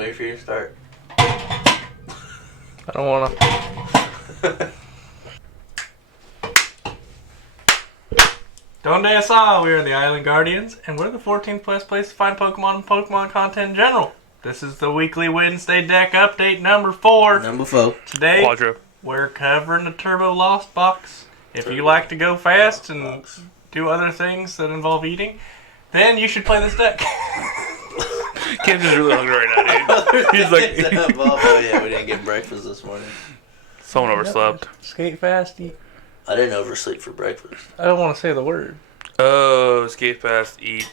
waiting for you to start. I don't want to. Donde Asa, we are the Island Guardians, and we're the 14th place to find Pokemon and Pokemon content in general. This is the weekly Wednesday deck update number 4. Number 4. Today, Quadro. we're covering the Turbo Lost Box. If you like to go fast and do other things that involve eating, then you should play this deck. Kim's just really hungry right now, dude. He's like, oh yeah, we didn't get breakfast this morning. someone overslept. Skate fast, eat. I didn't oversleep for breakfast. I don't want to say the word. Oh, skate fast, eat.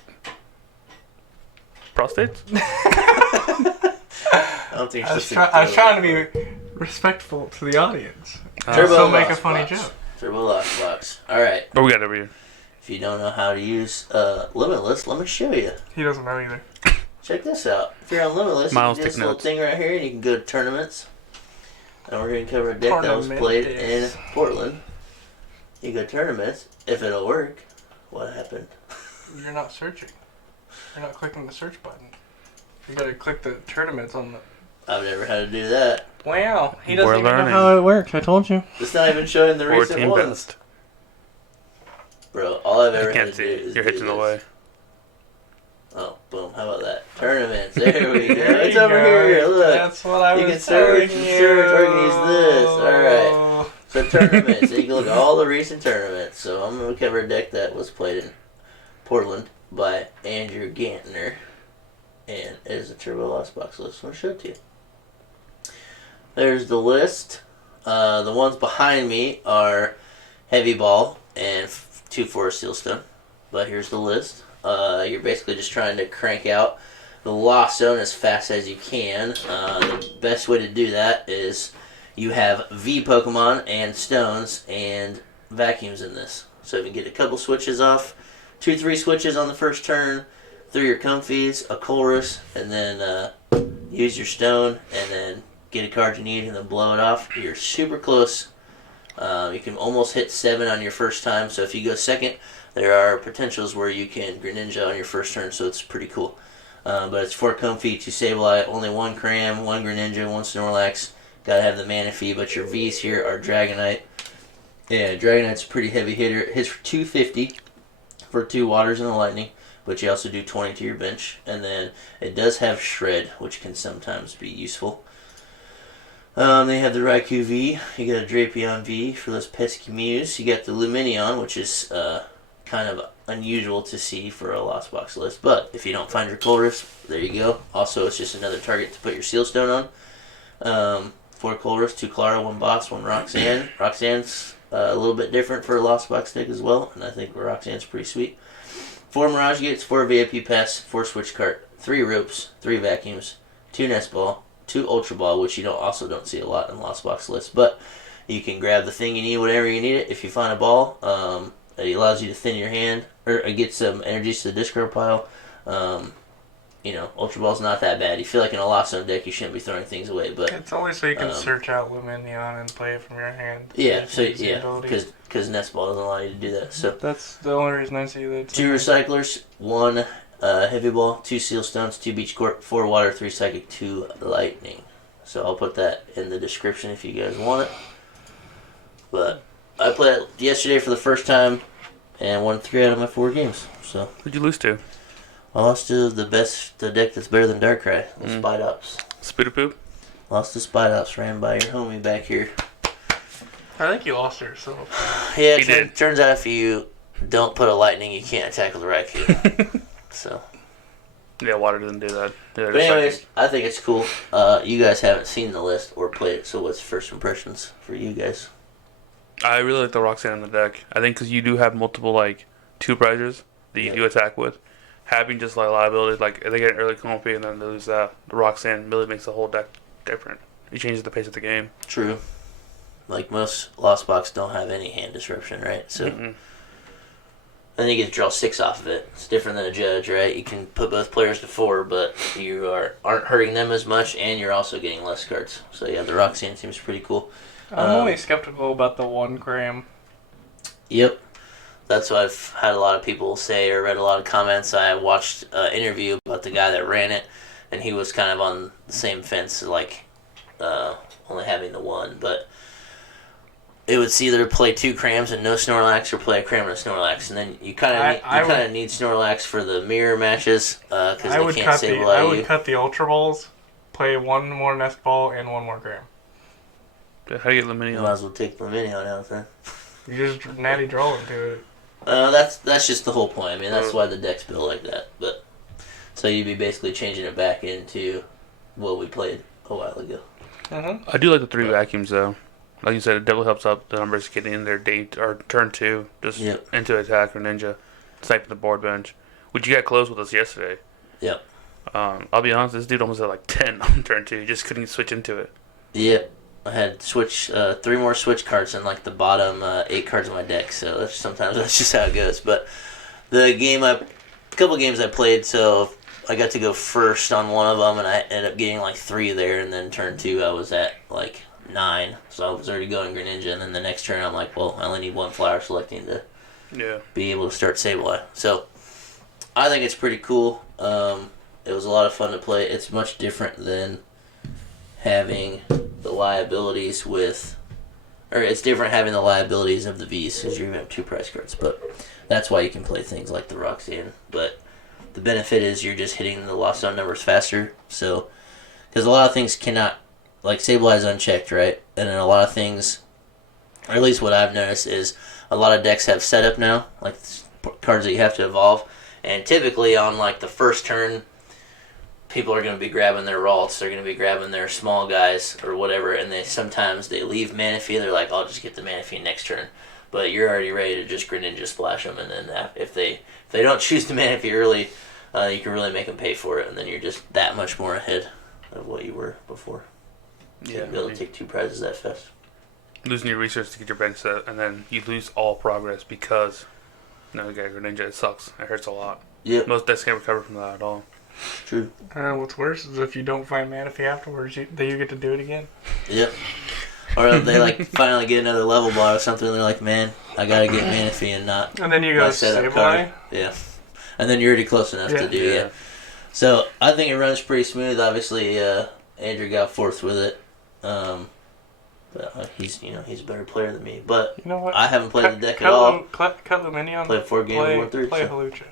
Prostates? I don't think I was trying to be respectful to the audience. Turbo So make a Lost funny Box. joke. Turbo Lost Box. Alright. What we got over here? If you don't know how to use Limitless, let me show you. He doesn't know either. Check this out. If you're on Limitless, Miles, you can do this take little notes. thing right here, and you can go to tournaments. And we're going to cover a deck that was played in Portland. You go to tournaments. If it'll work, what happened? You're not searching. You're not clicking the search button. You gotta click the tournaments on the... I've never had to do that. Wow, he We're doesn't even know learning. how it works. I told you. It's not even showing the recent 14 ones. best. Bro, all I've ever You had can't to do see. is You're do hitching this. away. Oh, boom. How about that? Tournaments. There we go. There It's you over go. here. Look. That's what I You was can search telling and you. search. Or you can use this. Alright. So tournaments. You can look at all the recent tournaments. So I'm going to cover a deck that was played in Portland by Andrew Gantner. And it is a Turbo Lost Box list. I'm going to show it to you. There's the list. The ones behind me are Heavy Ball and 2 Forest Sealstone. But here's the list. You're basically just trying to crank out the Lost Zone as fast as you can. The best way to do that is you have V Pokemon and Stones and Vacuums in this. So if you get a couple switches off, 2-3 switches on the first turn, through your Comfeys, a Colress, and then use your Stone, and then get a card you need, and then blow it off. You're super close. You can almost hit 7 on your first time, so if you go second, there are potentials where you can Greninja on your first turn, so it's pretty cool. But it's 4 Comfey, 2 Sableye, only 1 Cram, 1 Greninja, 1 Snorlax. Gotta have the Manaphy, but your V's here are Dragonite. Yeah, Dragonite's a pretty heavy hitter. It hits for 250 for 2 Waters and a Lightning, but you also do 20 to your bench. And then it does have Shred, which can sometimes be useful. They have the Raikou V. You got a Drapion V for those pesky Mews. You got the Lumineon, which is kind of unusual to see for a Lost Box list. But if you don't find your Colress, there you go. Also, it's just another target to put your Sealstone on. 4 Colress, 2 Klara, 1 Boss, 1 Roxanne. Roxanne's a little bit different for a Lost Box deck as well, and I think Roxanne's pretty sweet. 4 Mirage Gates, 4 VIP Pass, 4 Switch Cart, 3 Ropes, 3 Vacuums, 2 Nest Ball, 2 Ultra Ball, which you also don't see a lot in Lost Box lists, but you can grab the thing you need whenever you need it. If you find a ball, it allows you to thin your hand, or get some energies to the discard pile. Ultra Ball's not that bad. You feel like in a Lost Zone deck you shouldn't be throwing things away, but It's only so you can search out Lumineon and play it from your hand. yeah, because Nest Ball doesn't allow you to do that. So That's the only reason I see that. 2 Recyclers, 1 Heavy Ball, 2 Seal Stones, 2 Beach Court, 4 Water, 3 Psychic, 2 Lightning. So I'll put that in the description if you guys want it. But I played it yesterday for the first time and won 3 out of my 4 games. So Who'd you lose to? I lost to the deck that's better than Darkrai, the Spidops. Spoodapoop? Lost to Spidops, ran by your homie back here. I think you lost her, so. Yeah, He did. turns out if you don't put a Lightning, you can't attack with a Raikou. So. Yeah, water doesn't do that. But anyways, I think it's cool. You guys haven't seen the list or played it, so what's first impressions for you guys? I really like the Roxanne in the deck. I think because you do have multiple, 2 prizes that you do attack with. Having just, liabilities, if they get an early Comfey and then they lose that, the Roxanne really makes the whole deck different. It changes the pace of the game. True. Like most Lost Box don't have any hand disruption, right? So I think you get to draw 6 off of it. It's different than a Judge, right? You can put both players to 4, but you aren't hurting them as much, and you're also getting less cards. So yeah, the Roxanne seems pretty cool. I'm only skeptical about the 1 gram. Yep. That's what I've had a lot of people say or read a lot of comments. I watched an interview about the guy that ran it, and he was kind of on the same fence, like only having the one. But it would either play 2 Crams and no Snorlax, or play a Cram and a Snorlax, and then you kind of need Snorlax for the mirror matches because they can't Sableye you. I would cut the Ultra Balls, play 1 more Nest Ball and 1 more Cram. How do you get Lumineon? You might as well take Lumineon out then. You just natty draw into it. That's just the whole point. I mean, that's why the deck's built like that. But so you'd be basically changing it back into what we played a while ago. Mm-hmm. I do like the 3 vacuums though. Like you said, it definitely helps out the numbers getting in their turn 2, just into attack or ninja, sniping the board bench, which you got close with us yesterday. Yep. I'll be honest, this dude almost had like 10 on turn 2. He just couldn't switch into it. Yep. I had 3 more switch cards in like the bottom 8 cards of my deck, so sometimes that's just how it goes. But a couple games I played, so I got to go first on one of them, and I ended up getting like 3 there, and then turn 2 I was at like 9, so I was already going Greninja, and then the next turn I'm like, well, I only need 1 flower selecting to be able to start Sableye. So I think it's pretty cool. It was a lot of fun to play. It's much different than having the liabilities it's different having the liabilities of the Vs because you have 2 prize cards, but that's why you can play things like the Roxanne. But the benefit is you're just hitting the lost zone numbers faster, so because a lot of things cannot, like Sableye is unchecked, right? And then a lot of things, or at least what I've noticed, is a lot of decks have setup now, like cards that you have to evolve, and typically on like the first turn, people are going to be grabbing their Ralts, they're going to be grabbing their small guys or whatever, and sometimes they leave Manaphy, they're like, I'll just get the Manaphy next turn. But you're already ready to just Greninja splash them, and then if they don't choose the Manaphy early, you can really make them pay for it, and then you're just that much more ahead of what you were before. Yeah, You'll be able to take 2 prizes that fast. Losing your research to get your bench set, and then you lose all progress because you got Greninja. It sucks. It hurts a lot. Yep. Most decks can't recover from that at all. True. What's worse is if you don't find Manaphy afterwards, you get to do it again. Yep. Or if they finally get another level bar or something, and they're like, man, I gotta get Manaphy and not. And then you go Sableye. Yeah. And then you're already close enough to do it. So I think it runs pretty smooth. Obviously, Andrew got 4th with it. But he's a better player than me. But you know what? I haven't played the deck at all. Cut Lumineon. Played 4 games, 1 3. Play Hawlucha.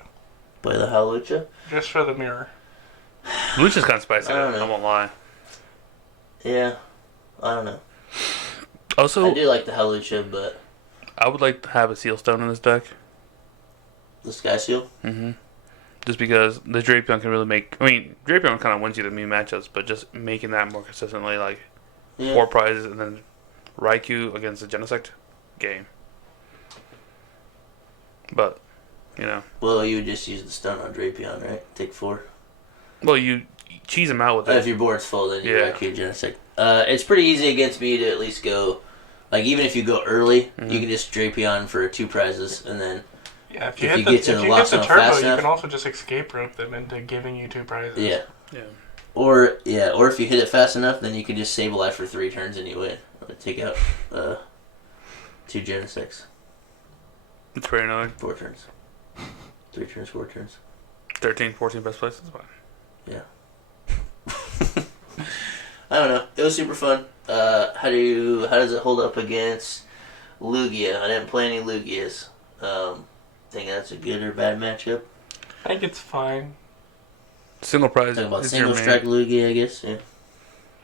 Play the Hawlucha. Just for the mirror. Lucha's kind of spicy. I don't know. I won't lie. Yeah, I don't know. Also, I do like the Hawlucha, but I would like to have a Seal Stone in this deck. the Sky Seal. Mm-hmm. Just because the Drapion can really make. I mean, Drapion kind of wins you the mean matchups, but just making that more consistently, like 4 prizes, and then Raikou against the Genesect game. But, Well, you would just use the stun on Drapion, right? Take 4. Well, you cheese him out with it. If your board's full, then you Raikou Genesect. It's pretty easy against me to at least go. Like, even if you go early, you can just Drapion for 2 prizes, and then if you get the turbo, you can also just escape rope them into giving you 2 prizes. Yeah. Or if you hit it fast enough, then you can just Sableye for 3 turns and you win. Take out 2 Genesects. It's very annoying. 4 turns. 3 turns, 4 turns. 13, 14 best places. Fine. Yeah. I don't know. It was super fun. How does it hold up against Lugia? I didn't play any Lugias. Think that's a good or bad matchup? I think it's fine. Single prize. Talking about single strike Lugia, I guess. Yeah.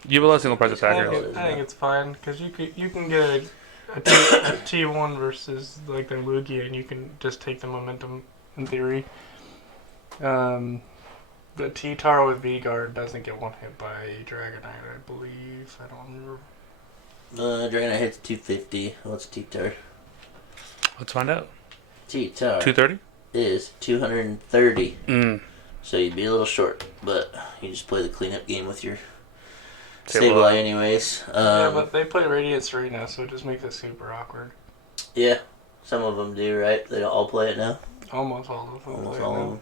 You have a lot of single prize attackers. I think it's fine because you can get a T1 versus like their Lugia, and you can just take the momentum in theory. The T-Tar with V-Guard doesn't get 1 hit by Dragonite, I believe. I don't remember. Dragonite hits 250. What's T-Tar? Let's find out. T-Tar 230 is 230. Mm. So you'd be a little short, but you just play the cleanup game with your Sableye anyways. But they play Radiant 3 now, so it just makes it super awkward. Yeah, some of them do, right? They don't all play it now? Almost all of them. Almost all of them.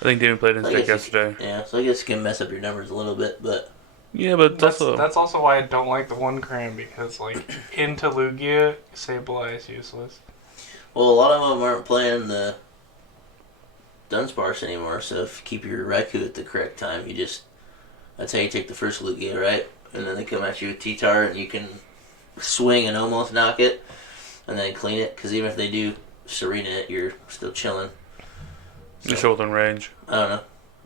I think David played in his deck yesterday. So I guess it can mess up your numbers a little bit, but... Yeah, but that's also why I don't like the 1 Cram, because, into Lugia, Sableye is useless. Well, a lot of them aren't playing the Dunsparce anymore, so if you keep your Raikou at the correct time, you just That's how you take the first Lugia, right? And then they come at you with T-Tar, and you can swing and almost knock it, and then clean it. Because even if they do Serena it, you're still chilling. So, Just within range. I don't know.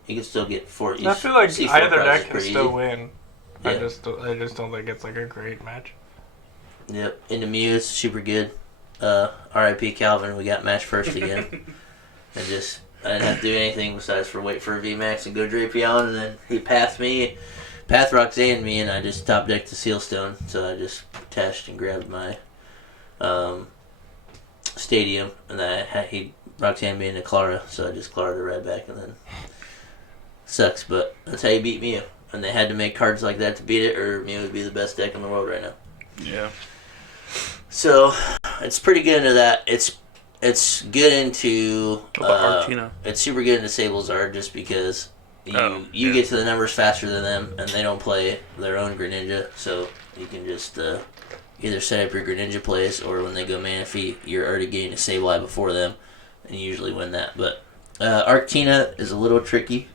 You can still get 4. I feel like either deck can still easy. win. Yeah. I just don't think it's like a great match. Yep. Into Muse, super good. R.I.P. Calvin, we got match first again. I didn't have to do anything besides wait for a VMAX and go Drapion, and then he pathed Roxanne me, and I just top decked the Sealstone. So I just attached and grabbed my Stadium, and then he Roxanne me into Klara, so I just Klara the right back, and then sucks, but that's how you beat Mew. And they had to make cards like that to beat it, or Mew would be the best deck in the world right now. Yeah. So it's pretty good into that. It's good into Arctina. It's super good into Sablezard just because you get to the numbers faster than them, and they don't play their own Greninja, so you can just either set up your Greninja plays, or when they go Manaphy, you're already getting a Sableye before them, and you usually win that. But Arctina is a little tricky.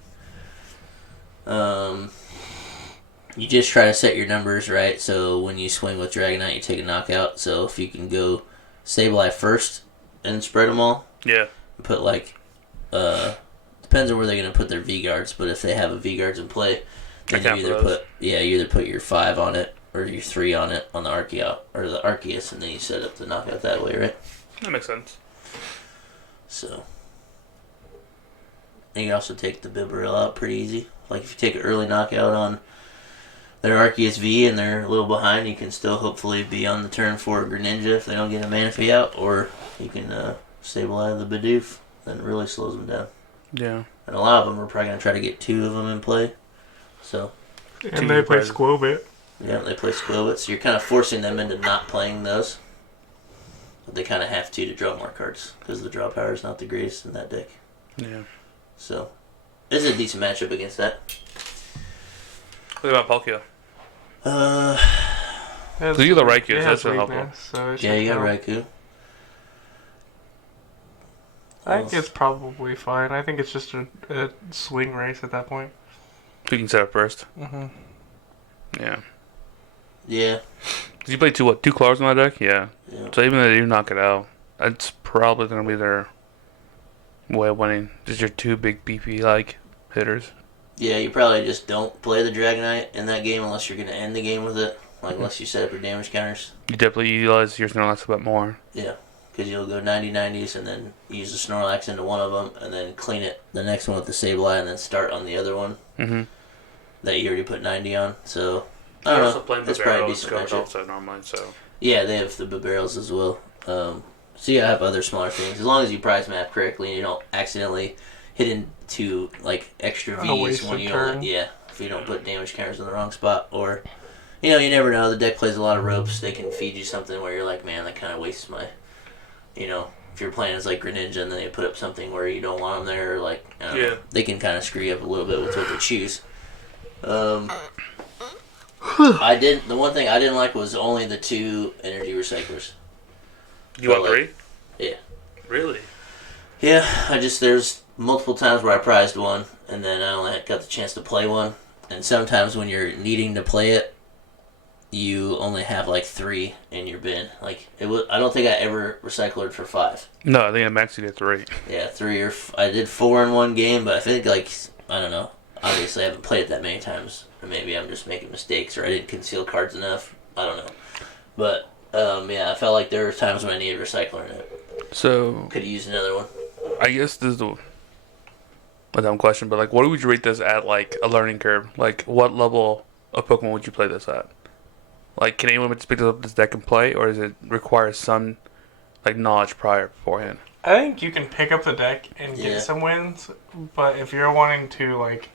You just try to set your numbers right, so when you swing with Dragonite, you take a knockout. So if you can go Sableye first and spread them all, yeah, put depends on where they're gonna put their V guards. But if they have a V guards in play, then you either put your 5 on it or your 3 on it on the Arceus or the Arceus, and then you set up the knockout that way, right? That makes sense. So and you can also take the Bibarel out pretty easy. Like if you take an early knockout on their Arceus V and they're a little behind, you can still hopefully be on the turn for Greninja if they don't get a Manaphy out, or you can stabilize the Bidoof. Then it really slows them down. Yeah. And a lot of them are probably going to try to get 2 of them in play. So. And they play Squobit. Yeah, they play Squobit, so you're kind of forcing them into not playing those. But they kind of have to draw more cards, because the draw power is not the greatest in that deck. Yeah. So, this is a decent matchup against that. What about Palkia? Uh, So you got the Raikou, so that's really helpful. So yeah, you got Raikou. I think it's probably fine. I think it's just a swing race at that point. So you can set up first. Mm-hmm. Yeah. Yeah. Did you play two Claws in that deck? Yeah. Yeah. So even if they do knock it out, that's probably going to be their way of winning. Just your 2 big BP-like hitters. Yeah, you probably just don't play the Dragonite in that game unless you're going to end the game with it. Like, unless you set up your damage counters. You definitely utilize your Snorlax a bit more. Yeah, because you'll go 90-90s and then use the Snorlax into one of them and then clean it the next one with the Sableye and then start on the other one that you already put 90 on. So, I don't know. That's probably a decent matchup. Normally, so. Yeah, they have the Bibarels as well. So you have other smaller things. As long as you prize map correctly and you don't accidentally hit into, like, extra Vs when you don't, if you don't put damage counters in the wrong spot, or... You know, you never know. The deck plays a lot of ropes. They can feed you something where you're like, man, that kind of wastes my... You know, if you're playing as, like, Greninja and then they put up something where you don't want them there, or, like, I don't know, they can kind of screw you up a little bit with what they choose. The one thing I didn't like was only the 2 Energy Recyclers. You want 3? Yeah. Really? Yeah, there's multiple times where I prized one, and then I only got the chance to play one. And sometimes when you're needing to play it, you only have like 3 in your bin. Like I don't think I ever recycled for 5. No, I think I maxed you at 3. Yeah, 3 I did 4 in one game, but I think I don't know. Obviously, I haven't played it that many times. Or maybe I'm just making mistakes, or I didn't conceal cards enough. I don't know. But yeah, I felt like there were times when I needed recycler in it. So Could have used another one. I guess this is a dumb question, but like, what would you rate this at? Like a learning curve? Like, what level of Pokemon would you play this at? Like, can anyone just pick up this deck and play, or does it require some, like, knowledge beforehand? I think you can pick up the deck and get some wins, but if you're wanting to, like,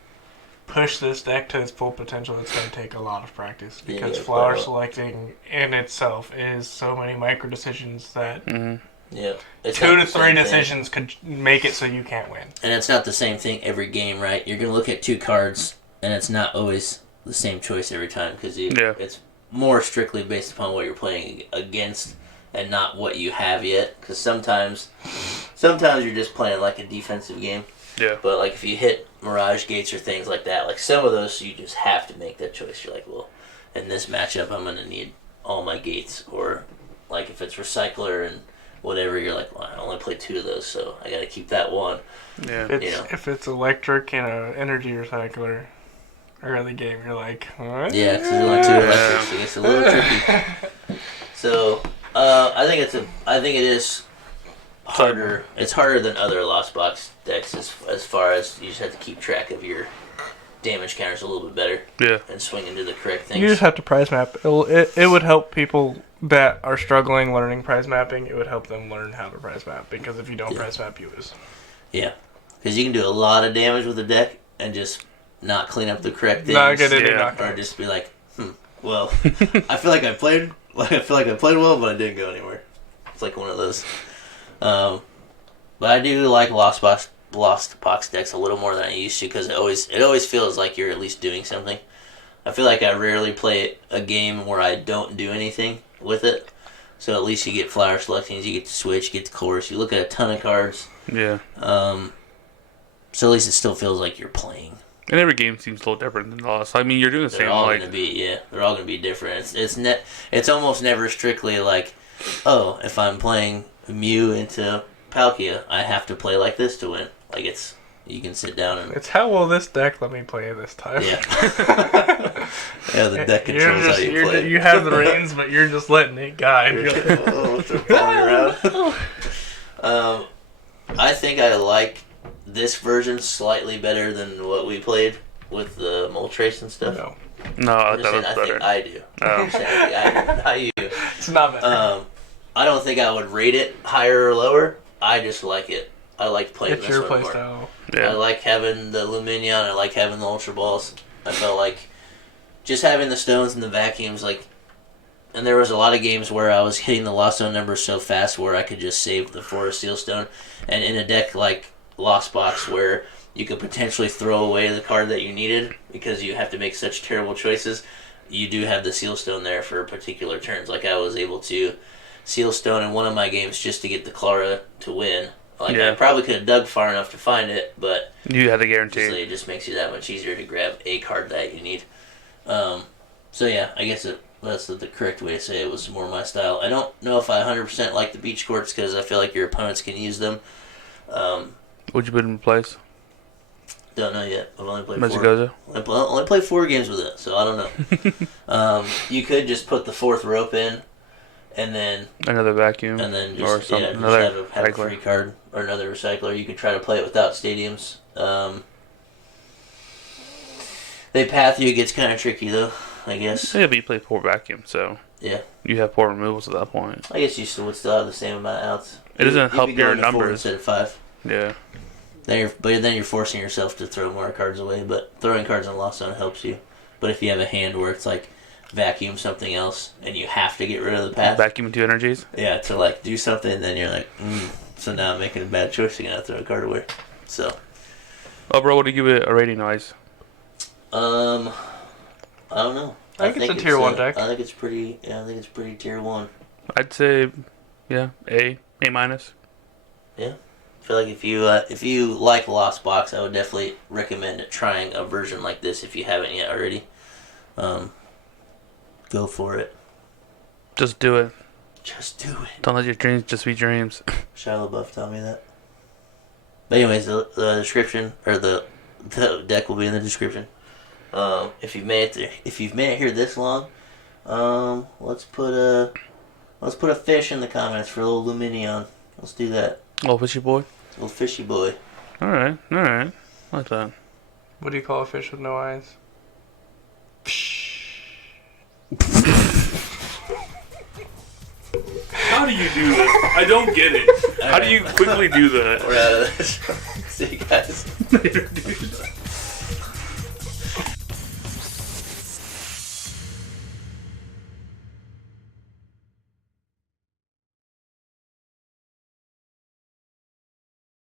push this deck to its full potential, it's going to take a lot of practice, because flower selecting in itself is so many micro decisions that 2 to 3 decisions could make it so you can't win. And it's not the same thing every game, right? You're going to look at 2 cards, and it's not always the same choice every time, because it's more strictly based upon what you're playing against and not what you have yet. Because sometimes you're just playing like a defensive game. Yeah. But like if you hit Mirage Gates or things like that, like some of those you just have to make that choice. You're like, well, in this matchup I'm gonna need all my gates, or like if it's Recycler and whatever, you're like, well, I only play 2 of those, so I gotta keep that one. Yeah. If it's electric and an energy recycler early game, you're like, what? Yeah, because there's only 2 electrics, so it gets a little tricky. So I think it is harder. It's harder than other Lost Box decks as far as you just have to keep track of your damage counters a little bit better. Yeah. And swing into the correct things. You just have to prize map. It would help people that are struggling learning prize mapping. It would help them learn how to prize map, because if you don't prize map, you lose. Yeah, because you can do a lot of damage with the deck and just not clean up the correct things. Not get it, or just be like, well, I feel like I played well, but I didn't go anywhere. It's like one of those. But I do like Lost Box decks a little more than I used to, because it always feels like you're at least doing something. I feel like I rarely play a game where I don't do anything with it. So at least you get flower selections, you get to switch, you get to Colress, you look at a ton of cards. Yeah. So at least it still feels like you're playing. And every game seems a little different than Lost. I mean, you're doing the same. They're all gonna be different. It's almost never strictly like, oh, if I'm playing Mew into Palkia, I have to play like this to win. Like you can sit down and. It's how will this deck let me play this time? Yeah. Yeah, the deck controls how you play. You have the reins, but you're just letting it guide. You're like, oh, they're falling around. I think I like this version slightly better than what we played with the Moltres and stuff. No, I thought it was I better. think I do. I'm saying I think I do, not you. It's not better. I don't think I would rate it higher or lower. I just like it. I like playing It's this your one more. playstyle. Yeah. I like having the Lumineon. I like having the Ultra Balls. I felt like just having the stones and the vacuums, and there was a lot of games where I was hitting the Lost Zone numbers so fast where I could just save the Forest Seal Stone. And in a deck like Lost Box where you could potentially throw away the card that you needed because you have to make such terrible choices, you do have the Seal Stone there for particular turns. Like I was able to Seal Stone in one of my games just to get the Klara to win. I probably could have dug far enough to find it, but you had to guarantee. It just makes you that much easier to grab a card that you need. So yeah, I guess that's the correct way to say it. Was more my style. I don't know if I 100% like the Beach Courts because I feel like your opponents can use them. Would you put in place? Don't know yet. I've only played Mexicoza? 4. Only played 4 games with it, so I don't know. You could just put the 4th rope in, and then another vacuum, and then or just, something. just Another have a free card or another recycler. You could try to play it without stadiums. They path you. It gets kind of tricky though, I guess. Yeah, but you play 4 vacuum, so yeah, you have 4 removals at that point. I guess you would still have the same amount of outs. It doesn't help You'd be your going to 4 numbers instead of 5. Yeah. Then you're forcing yourself to throw more cards away. But throwing cards on Lost Zone helps you. But if you have a hand where it's like vacuum something else and you have to get rid of the path, Vacuum 2 energies. yeah, to like do something, then you're like, so now I'm making a bad choice. You're gonna throw a card away. So. Oh, bro, what do you give it a rating wise? I don't know. I think it's a tier 1 deck. I think it's pretty. Yeah, I think it's pretty tier 1. I'd say, yeah, A minus. Yeah, I feel like if you like Lost Box, I would definitely recommend trying a version like this if you haven't yet already. Go for it. Just do it. Just do it. Don't let your dreams just be dreams. Shia LaBeouf taught me that. But anyways, the description or the deck will be in the description. If you've made it here this long, let's put a fish in the comments for a little Lumineon. Let's do that. Oh, fishy boy. Little fishy boy. All right. I like that. What do you call a fish with no eyes? How do you do this? I don't get it. How do you quickly do that? We're out of this. See you guys. Later, dude.